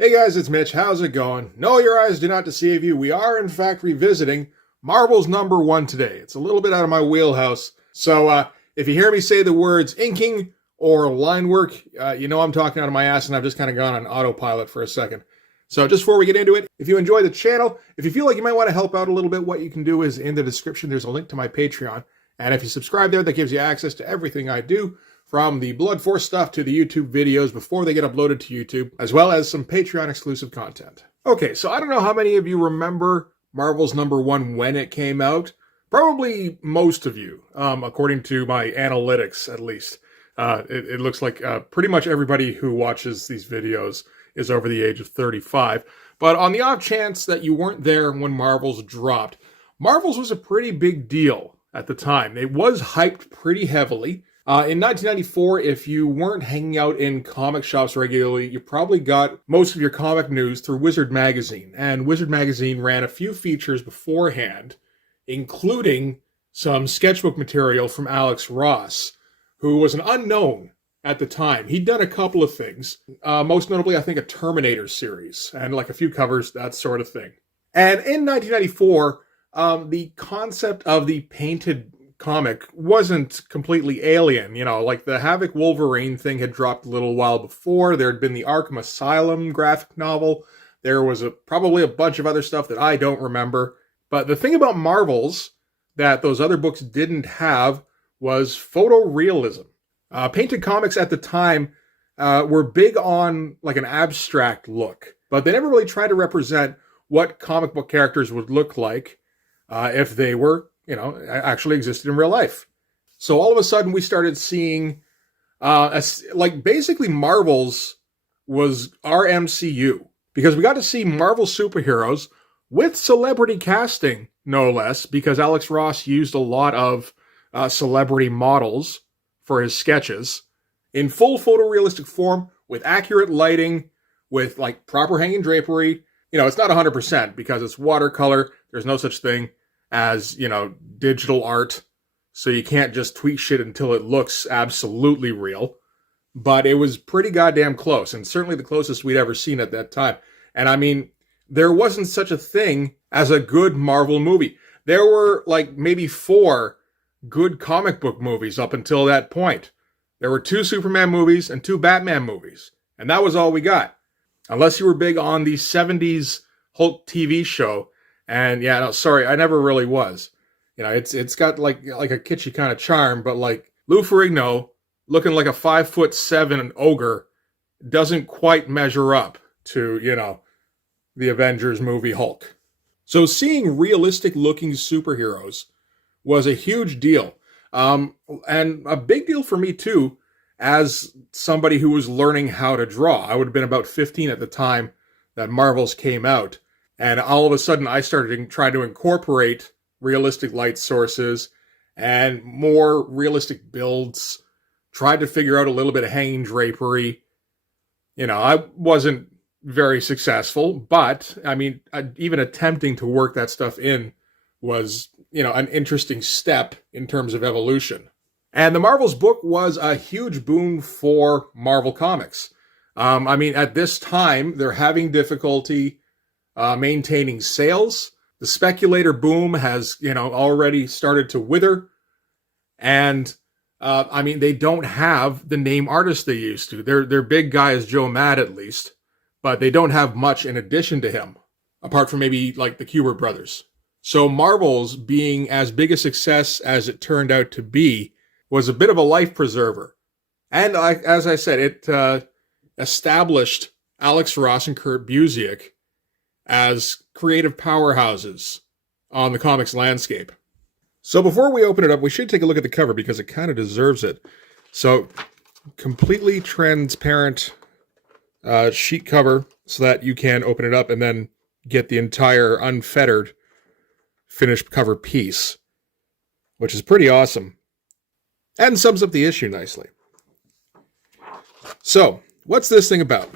Hey guys, it's Mitch. How's it going? No, your eyes do not deceive you. We are, in fact, revisiting Marvel's #1 today. It's a little bit out of my wheelhouse. So, if you hear me say the words inking or line work, you know I'm talking out of my ass and I've just kind of gone on autopilot for a second. So, just before we get into it, if you enjoy the channel, if you feel like you might want to help out a little bit, what you can do is in the description, there's a link to my Patreon. And if you subscribe there, that gives you access to everything I do, from the Blood Force stuff to the YouTube videos before they get uploaded to YouTube, as well as some Patreon exclusive content. Okay, so I don't know how many of you remember Marvel's #1 when it came out. Probably most of you, according to my analytics at least. It looks like pretty much everybody who watches these videos is over the age of 35. But on the off chance that you weren't there when Marvel's dropped, Marvel's was a pretty big deal at the time. It was hyped pretty heavily. In 1994, if you weren't hanging out in comic shops regularly, you probably got most of your comic news through Wizard Magazine. And Wizard Magazine ran a few features beforehand, including some sketchbook material from Alex Ross, who was an unknown at the time. He'd done a couple of things, most notably, I think, a Terminator series, and like a few covers, that sort of thing. And in 1994, the concept of the painted comic wasn't completely alien. You know, like the Havoc Wolverine thing had dropped a little while before. There had been the Arkham Asylum graphic novel. There was probably a bunch of other stuff that I don't remember. But the thing about Marvel's that those other books didn't have was photorealism. Painted comics at the time were big on like an abstract look, but they never really tried to represent what comic book characters would look like if they were, actually existed in real life. So all of a sudden we started seeing, basically Marvel's was our MCU, because we got to see Marvel superheroes with celebrity casting, no less, because Alex Ross used a lot of celebrity models for his sketches in full photorealistic form, with accurate lighting, with like proper hanging drapery. It's not 100% because it's watercolor. There's no such thing as, digital art. So you can't just tweak shit until it looks absolutely real. But it was pretty goddamn close, and certainly the closest we'd ever seen at that time. And I mean, there wasn't such a thing as a good Marvel movie. There were like maybe 4 good comic book movies up until that point. There were 2 Superman movies and 2 Batman movies. And that was all we got. Unless you were big on the 70s Hulk TV show. And yeah, no, sorry, I never really was. It's got like a kitschy kind of charm, but like Lou Ferrigno looking like a 5'7" ogre doesn't quite measure up to, the Avengers movie Hulk. So seeing realistic looking superheroes was a huge deal. And a big deal for me too, as somebody who was learning how to draw. I would have been about 15 at the time that Marvel's came out. And all of a sudden, I started to try to incorporate realistic light sources and more realistic builds. Tried to figure out a little bit of hanging drapery. I wasn't very successful, but I mean, even attempting to work that stuff in was, an interesting step in terms of evolution. And the Marvel's book was a huge boon for Marvel Comics. At this time, they're having difficulty maintaining sales. The speculator boom has, already started to wither. And, they don't have the name artists they used to. Their big guy is Joe Mad, at least. But they don't have much in addition to him, apart from maybe like the Kubert brothers. So Marvel's, being as big a success as it turned out to be, was a bit of a life preserver. And as I said, it established Alex Ross and Kurt Busiek as creative powerhouses on the comics landscape. So before we open it up, we should take a look at the cover because it kind of deserves it. So completely transparent sheet cover so that you can open it up and then get the entire unfettered finished cover piece, which is pretty awesome and sums up the issue nicely. So what's this thing about?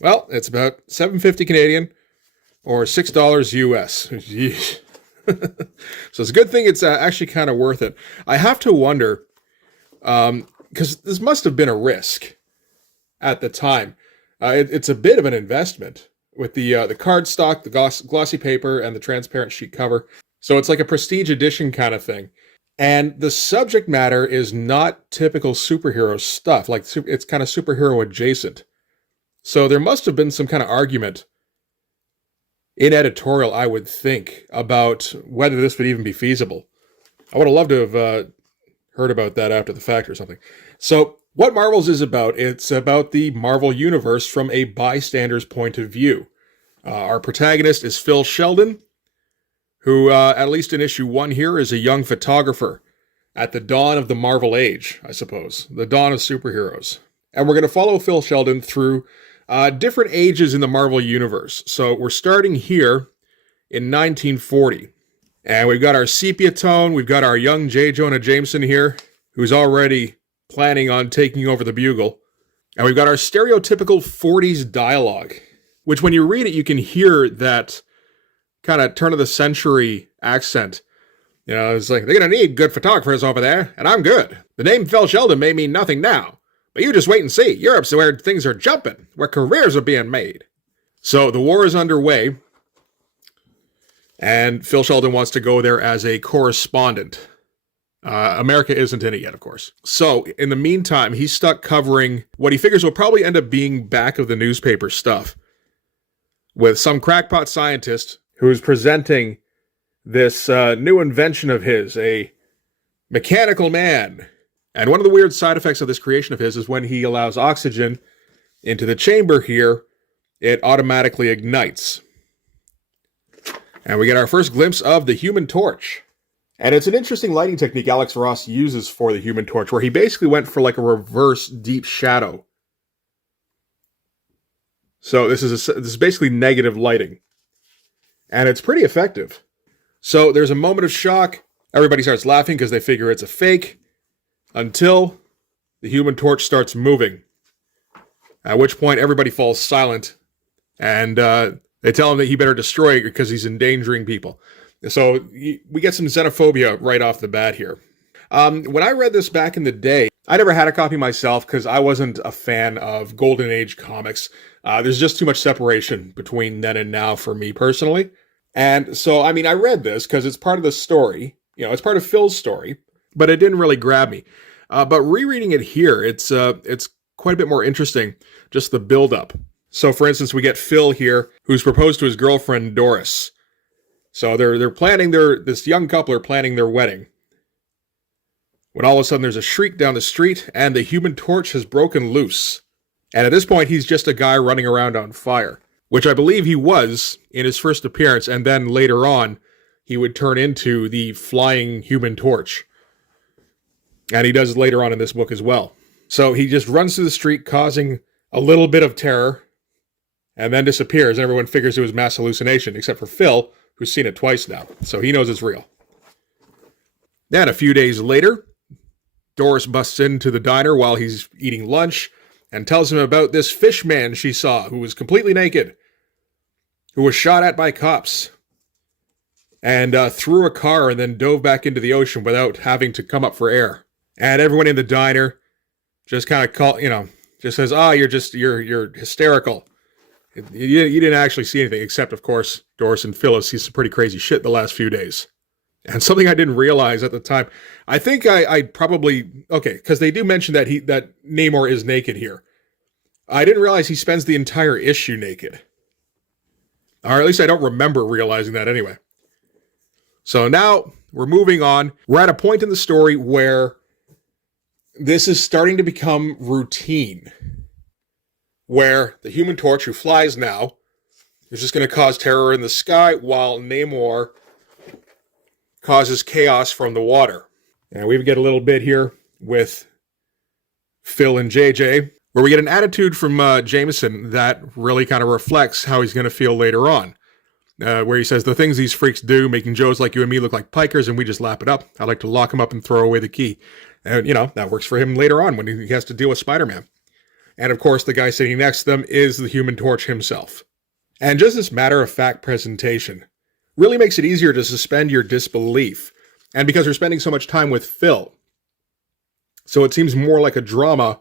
Well, it's about $7.50 Canadian or $6 US. So it's a good thing it's actually kind of worth it. I have to wonder, because this must have been a risk at the time. It's a bit of an investment with the cardstock, the glossy paper, and the transparent sheet cover. So it's like a prestige edition kind of thing. And the subject matter is not typical superhero stuff. Like it's kind of superhero adjacent. So there must have been some kind of argument in editorial, I would think, about whether this would even be feasible. I would have loved to have heard about that after the fact or something. So what Marvels is about, it's about the Marvel Universe from a bystander's point of view. Our protagonist is Phil Sheldon, who, at least in issue 1 here, is a young photographer at the dawn of the Marvel Age, I suppose. The dawn of superheroes. And we're going to follow Phil Sheldon through different ages in the Marvel Universe. So we're starting here in 1940. And we've got our sepia tone, we've got our young J. Jonah Jameson here, who's already planning on taking over the Bugle. And we've got our stereotypical 40s dialogue, which when you read it, you can hear that kind of turn-of-the-century accent. You know, it's like, they're going to need good photographers over there, and I'm good. The name Phil Sheldon may mean nothing now, but you just wait and see. Europe's where things are jumping, where careers are being made. So the war is underway, and Phil Sheldon wants to go there as a correspondent. America isn't in it yet, of course. So, in the meantime, he's stuck covering what he figures will probably end up being back of the newspaper stuff, with some crackpot scientist who's presenting this new invention of his, a mechanical man. And one of the weird side effects of this creation of his is when he allows oxygen into the chamber here, it automatically ignites. And we get our first glimpse of the Human Torch. And it's an interesting lighting technique Alex Ross uses for the Human Torch, where he basically went for like a reverse deep shadow. So this is basically negative lighting. And it's pretty effective. So there's a moment of shock. Everybody starts laughing because they figure it's a fake. Until the Human Torch starts moving. At which point everybody falls silent. And they tell him that he better destroy it because he's endangering people. So we get some xenophobia right off the bat here. When I read this back in the day, I never had a copy myself because I wasn't a fan of Golden Age comics. There's just too much separation between then and now for me personally. And so, I mean, I read this because it's part of the story. You know, it's part of Phil's story, but it didn't really grab me. But rereading it here, it's quite a bit more interesting, just the build-up. So, for instance, we get Phil here, who's proposed to his girlfriend, Doris. So they're planning this young couple are planning their wedding. When all of a sudden there's a shriek down the street, and the Human Torch has broken loose. And at this point, he's just a guy running around on fire, which I believe he was in his first appearance, and then later on, he would turn into the flying Human Torch. And he does later on in this book as well. So he just runs through the street, causing a little bit of terror, and then disappears, and everyone figures it was mass hallucination, except for Phil, who's seen it twice now, so he knows it's real. Then, a few days later, Doris busts into the diner while he's eating lunch, and tells him about this fish man she saw, who was completely naked, who was shot at by cops, and threw a car and then dove back into the ocean without having to come up for air. And everyone in the diner just kind of just says, you're hysterical. You didn't actually see anything, except, of course, Doris and Phyllis see some pretty crazy shit the last few days. And something I didn't realize at the time, I think I probably, because they do mention that that Namor is naked here. I didn't realize he spends the entire issue naked. Or at least I don't remember realizing that anyway. So now we're moving on. We're at a point in the story where this is starting to become routine. Where the Human Torch, who flies now, is just going to cause terror in the sky while Namor causes chaos from the water. And we get a little bit here with Phil and JJ, where we get an attitude from Jameson that really kind of reflects how he's going to feel later on. Where he says, the things these freaks do, making Joes like you and me look like pikers, and we just lap it up. I'd like to lock him up and throw away the key. And, that works for him later on when he has to deal with Spider-Man. And, of course, the guy sitting next to them is the Human Torch himself. And just this matter-of-fact presentation really makes it easier to suspend your disbelief. And because we're spending so much time with Phil, so it seems more like a drama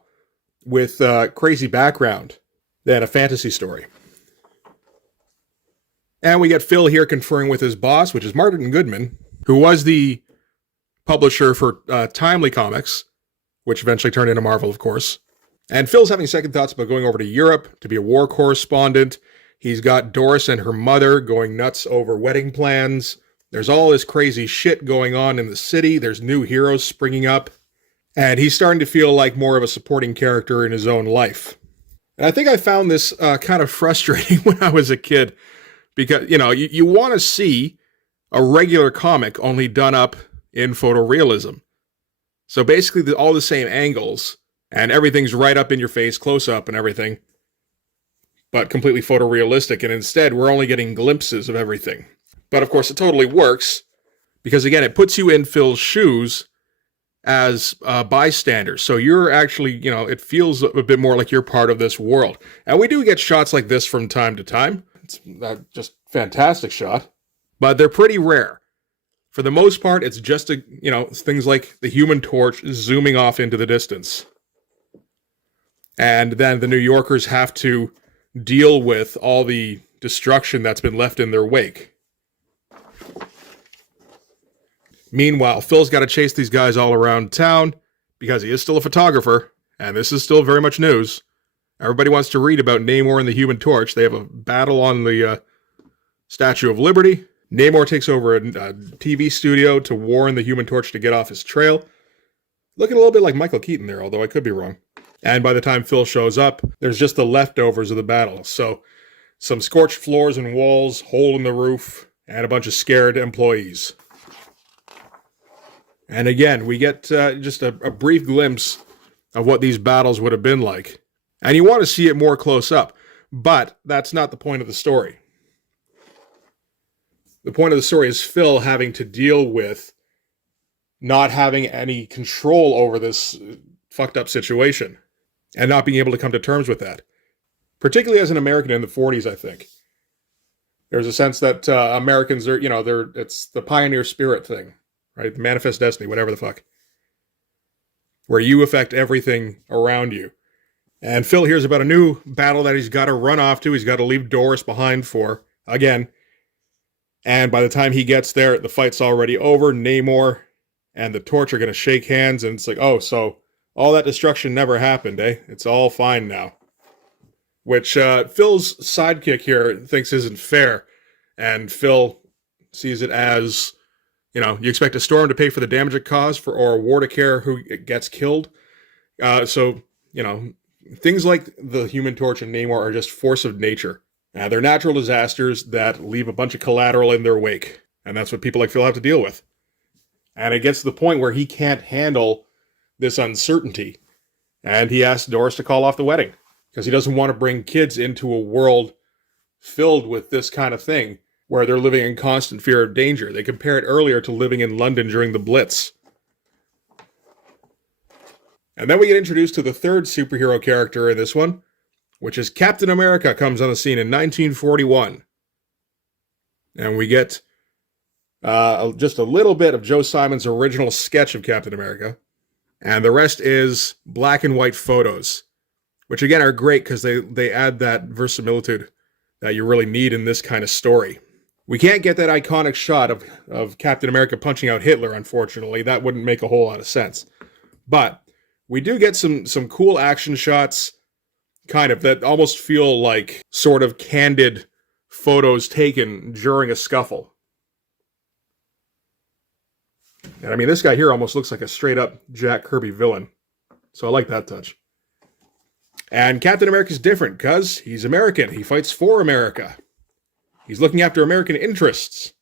with crazy background. than a fantasy story. And we get Phil here conferring with his boss, which is Martin Goodman, who was the publisher for Timely Comics, which eventually turned into Marvel, of course. And Phil's having second thoughts about going over to Europe to be a war correspondent. He's got Doris and her mother going nuts over wedding plans. There's all this crazy shit going on in the city. There's new heroes springing up. And he's starting to feel like more of a supporting character in his own life. And I think I found this kind of frustrating when I was a kid. Because, you want to see a regular comic only done up in photorealism. So basically all the same angles, and everything's right up in your face, close up and everything, but completely photorealistic. And instead, we're only getting glimpses of everything. But of course, it totally works, because again, it puts you in Phil's shoes as bystanders. So you're actually, it feels a bit more like you're part of this world. And we do get shots like this from time to time. It's just fantastic shot, but they're pretty rare. For the most part, it's just things like the Human Torch zooming off into the distance. And then the New Yorkers have to deal with all the destruction that's been left in their wake. Meanwhile, Phil's got to chase these guys all around town because he is still a photographer, and this is still very much news. Everybody wants to read about Namor and the Human Torch. They have a battle on the Statue of Liberty. Namor takes over a TV studio to warn the Human Torch to get off his trail. Looking a little bit like Michael Keaton there, although I could be wrong. And by the time Phil shows up, there's just the leftovers of the battle. So, some scorched floors and walls, hole in the roof, and a bunch of scared employees. And again, we get just a brief glimpse of what these battles would have been like. And you want to see it more close up, but that's not the point of the story. The point of the story is Phil having to deal with not having any control over this fucked up situation and not being able to come to terms with that. Particularly as an American in the 40s, I think. There's a sense that Americans are, it's the pioneer spirit thing, right? The manifest destiny, whatever the fuck. Where you affect everything around you. And Phil hears about a new battle that he's got to run off to. He's got to leave Doris behind for, again. And by the time he gets there, the fight's already over. Namor and the Torch are going to shake hands. And it's like, oh, so all that destruction never happened, eh? It's all fine now. Which Phil's sidekick here thinks isn't fair. And Phil sees it as, you expect a storm to pay for the damage it caused or a war to care who gets killed. So, things like the Human Torch and Namor are just force of nature. They're natural disasters that leave a bunch of collateral in their wake. And that's what people like Phil have to deal with. And it gets to the point where he can't handle this uncertainty. And he asks Doris to call off the wedding. Because he doesn't want to bring kids into a world filled with this kind of thing, where they're living in constant fear of danger. They compare it earlier to living in London during the Blitz. And then we get introduced to the third superhero character in this one, which is Captain America comes on the scene in 1941. And we get just a little bit of Joe Simon's original sketch of Captain America. And the rest is black and white photos, which again are great because they add that verisimilitude that you really need in this kind of story. We can't get that iconic shot of Captain America punching out Hitler, unfortunately. That wouldn't make a whole lot of sense. But we do get some cool action shots, kind of, that almost feel like sort of candid photos taken during a scuffle. And I mean, this guy here almost looks like a straight-up Jack Kirby villain. So I like that touch. And Captain America's different, because he's American. He fights for America. He's looking after American interests.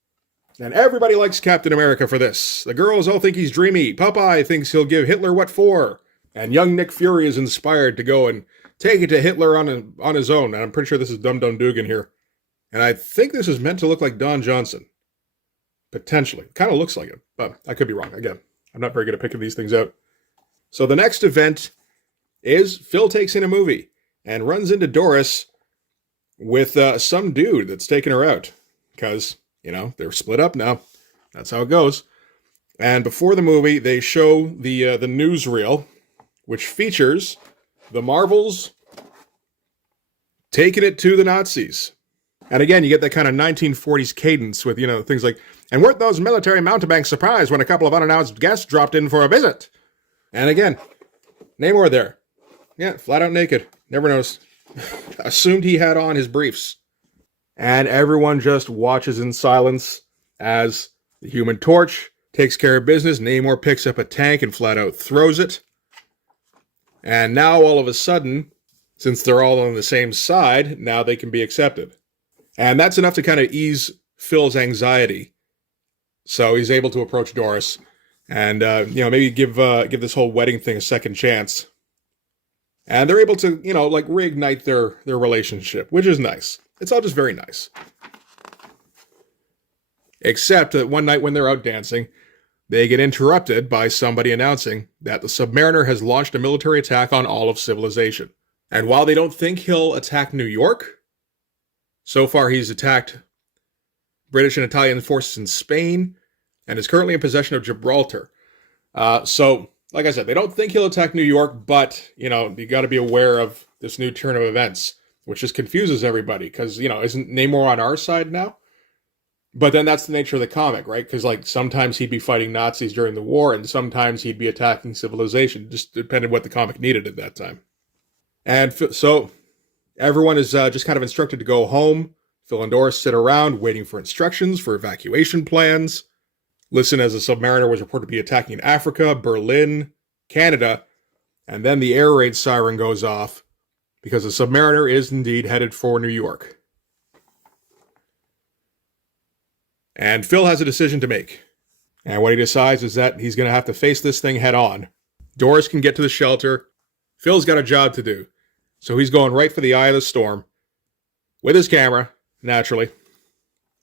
And everybody likes Captain America for this. The girls all think he's dreamy. Popeye thinks he'll give Hitler what for. And young Nick Fury is inspired to go and take it to Hitler on his own. And I'm pretty sure this is Dum Dum Dugan here. And I think this is meant to look like Don Johnson. Potentially. Kind of looks like it, but I could be wrong. Again, I'm not very good at picking these things out. So the next event is Phil takes in a movie and runs into Doris with some dude that's taking her out. Because, they're split up now. That's how it goes. And before the movie, they show the newsreel, which features the Marvels taking it to the Nazis. And again, you get that kind of 1940s cadence with, things like, and weren't those military mountebanks surprised when a couple of unannounced guests dropped in for a visit? And again, Namor there. Yeah, flat out naked. Never noticed. Assumed he had on his briefs. And everyone just watches in silence as the Human Torch takes care of business. Namor picks up a tank and flat out throws it. And now all of a sudden, since they're all on the same side, now they can be accepted. And that's enough to kind of ease Phil's anxiety. So he's able to approach Doris and, maybe give this whole wedding thing a second chance. And they're able to, reignite their relationship, which is nice. It's all just very nice. Except that one night when they're out dancing, they get interrupted by somebody announcing that the Submariner has launched a military attack on all of civilization. And while they don't think he'll attack New York, so far he's attacked British and Italian forces in Spain and is currently in possession of Gibraltar. So, like I said, they don't think he'll attack New York, but, you got to be aware of this new turn of events, which just confuses everybody because, isn't Namor on our side now? But then that's the nature of the comic, right? Because, sometimes he'd be fighting Nazis during the war, and sometimes he'd be attacking civilization, just depending what the comic needed at that time. And so everyone is just kind of instructed to go home. Phil and Doris sit around waiting for instructions for evacuation plans. Listen as the Submariner was reported to be attacking Africa, Berlin, Canada, and then the air raid siren goes off because the Submariner is indeed headed for New York. And Phil has a decision to make. And what he decides is that he's going to have to face this thing head on. Doris can get to the shelter. Phil's got a job to do. So he's going right for the eye of the storm with his camera, naturally.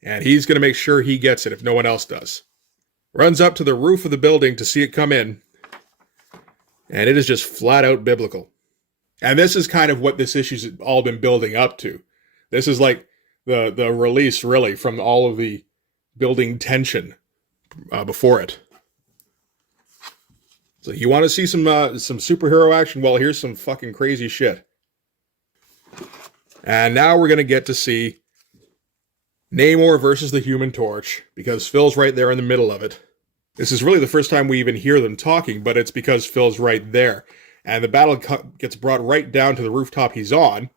And he's going to make sure he gets it if no one else does. Runs up to the roof of the building to see it come in. And it is just flat out biblical. And this is kind of what this issue's all been building up to. This is like the release, really, from all of the building tension before it. So you want to see some superhero action? Well, here's some fucking crazy shit. And now we're going to get to see Namor versus the Human Torch, because Phil's right there in the middle of it. This is really the first time we even hear them talking, but it's because Phil's right there. And the battle gets brought right down to the rooftop he's on,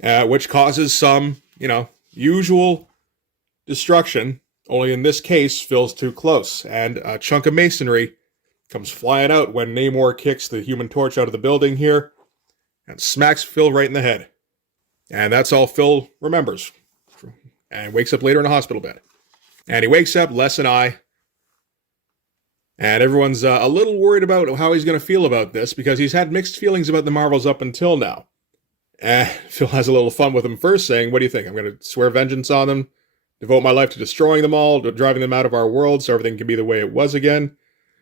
which causes some, usual destruction. Only in this case, Phil's too close, and a chunk of masonry comes flying out when Namor kicks the Human Torch out of the building here and smacks Phil right in the head. And that's all Phil remembers. And wakes up later in a hospital bed. And he wakes up, Les and I. And everyone's a little worried about how he's going to feel about this because he's had mixed feelings about the Marvels up until now. And Phil has a little fun with him first, saying, what do you think? I'm going to swear vengeance on them, devote my life to destroying them all, to driving them out of our world so everything can be the way it was again.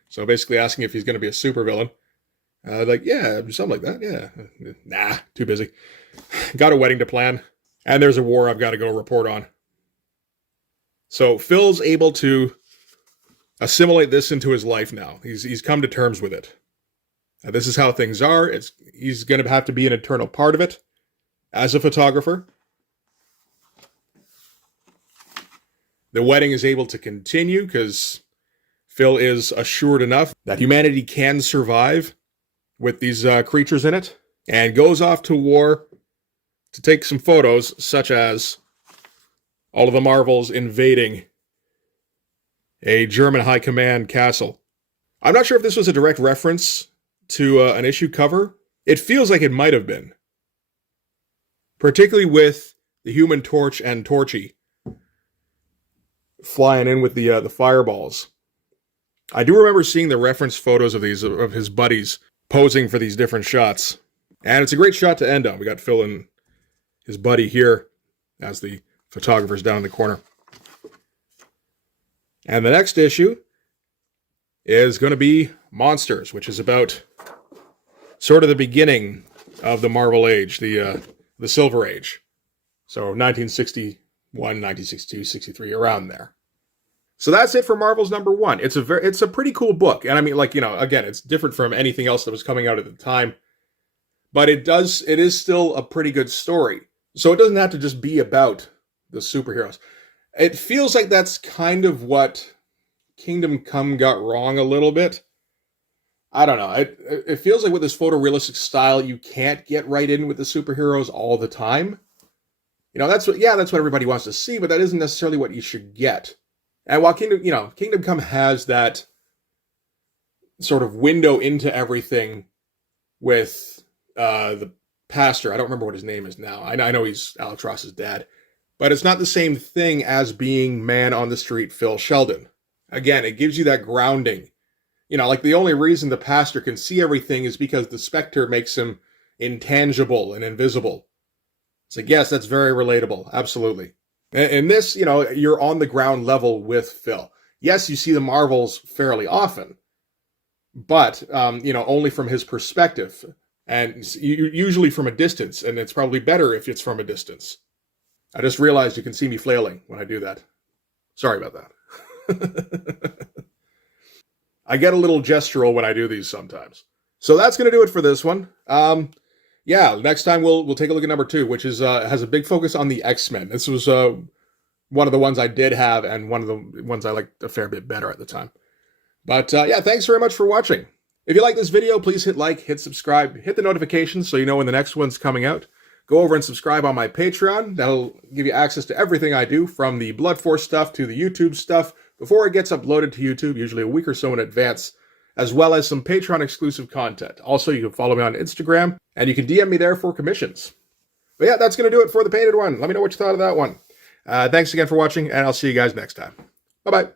So basically asking if he's going to be a supervillain. Yeah, something like that, yeah. Nah, too busy. Got a wedding to plan. And there's a war I've got to go report on. So Phil's able to assimilate this into his life now. He's come to terms with it. This is how things are. He's going to have to be an internal part of it as a photographer. The wedding is able to continue because Phil is assured enough that humanity can survive with these creatures in it, and goes off to war to take some photos, such as all of the Marvels invading a German high command castle. I'm not sure if this was a direct reference to an issue cover. It feels like it might have been. Particularly with the Human Torch and Torchy flying in with the fireballs. I do remember seeing the reference photos of his buddies posing for these different shots. And it's a great shot to end on. We got Phil and his buddy here as the photographer's down in the corner. And the next issue is going to be Monsters, which is about sort of the beginning of the Marvel Age, the Silver Age. So 1961, 1962, 63, around there. So that's it for Marvel's #1. It's a pretty cool book. And I mean, again, it's different from anything else that was coming out at the time. But it is still a pretty good story. So it doesn't have to just be about the superheroes. It feels like that's kind of what Kingdom Come got wrong a little bit. I don't know. It feels like with this photorealistic style, you can't get right in with the superheroes all the time. You know, that's what everybody wants to see, but that isn't necessarily what you should get. And while Kingdom Come has that sort of window into everything with the pastor. I don't remember what his name is now. I know he's Alex Ross's dad, but it's not the same thing as being man on the street Phil Sheldon. Again, it gives you that grounding. You know, like the only reason the pastor can see everything is because the Spectre makes him intangible and invisible. It's like, yes, that's very relatable. Absolutely. In this, you know, you're on the ground level with Phil. Yes, you see the Marvels fairly often, but, you know, only from his perspective. And usually from a distance, and it's probably better if it's from a distance. I just realized you can see me flailing when I do that. Sorry about that. I get a little gestural when I do these sometimes. So that's going to do it for this one. Yeah, next time we'll take a look at number 2, which is has a big focus on the X-Men. This was one of the ones I did have, and one of the ones I liked a fair bit better at the time. But yeah, thanks very much for watching. If you like this video, please hit like, hit subscribe, hit the notifications so you know when the next one's coming out. Go over and subscribe on my Patreon. That'll give you access to everything I do, from the Blood Force stuff to the YouTube stuff, before it gets uploaded to YouTube, usually a week or so in advance, as well as some Patreon exclusive content. Also, you can follow me on Instagram, and you can DM me there for commissions. But yeah, that's going to do it for the painted one. Let me know what you thought of that one. Thanks again for watching, and I'll see you guys next time. Bye-bye.